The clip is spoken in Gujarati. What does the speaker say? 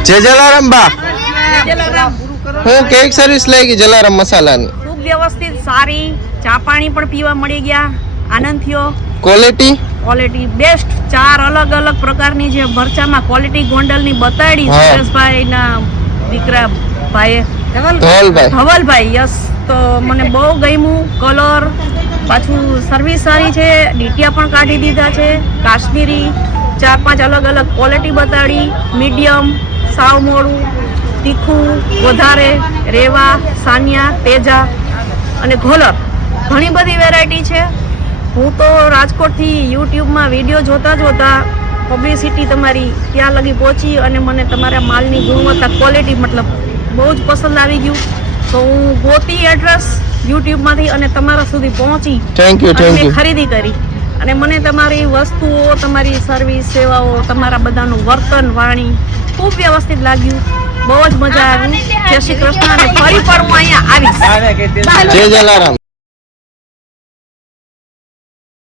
જય જલારામ બા હું કેક સર્વિસ લઈ ગઈ જલારામ મસાલાની ખૂબ વ્યવસ્થિત સારી ચા પાણી પણ પીવા મળી ગયા આનંદ થયો ક્વોલિટી બેસ્ટ 4 અલગ અલગ પ્રકારની જે ભરચામાં ક્વોલિટી ગોંડલની બતાડી સુરેશભાઈના દીકરા ભાઈએ ધવલભાઈ યસ તો મને બહુ ગમ્યું કલર પાછું સર્વિસ સારી છે ડીટીયા પણ કાઢી દીધા છે કાશ્મીરી 4-5 અલગ અલગ ક્વોલિટી બતાડી મીડિયમ સાવ મોડું તીખું વધારે રેવા સાનિયા તેજા અને ઘોલર ઘણી બધી વેરાયટી છે હું તો રાજકોટથી યુટ્યુબમાં વિડીયો જોતા પબ્લિસિટી તમારી ત્યાં લગી પહોંચી અને મને તમારા માલની ગુણવત્તા ક્વોલિટી મતલબ બહુ જ પસંદ આવી ગયું તો હું ગોતી એડ્રેસ યુટ્યુબમાંથી અને તમારા સુધી પહોંચી મેં ખરીદી કરી અને મને તમારી વસ્તુઓ તમારી સર્વિસ સેવાઓ તમારા બધાનું વર્તન વાણી ખૂબ વ્યવસ્થિત લાગ્યું બહુ જ મજા આવી જય શ્રી કૃષ્ણ અને ફરી પર હું અહીંયા આવીશ જય જલારામ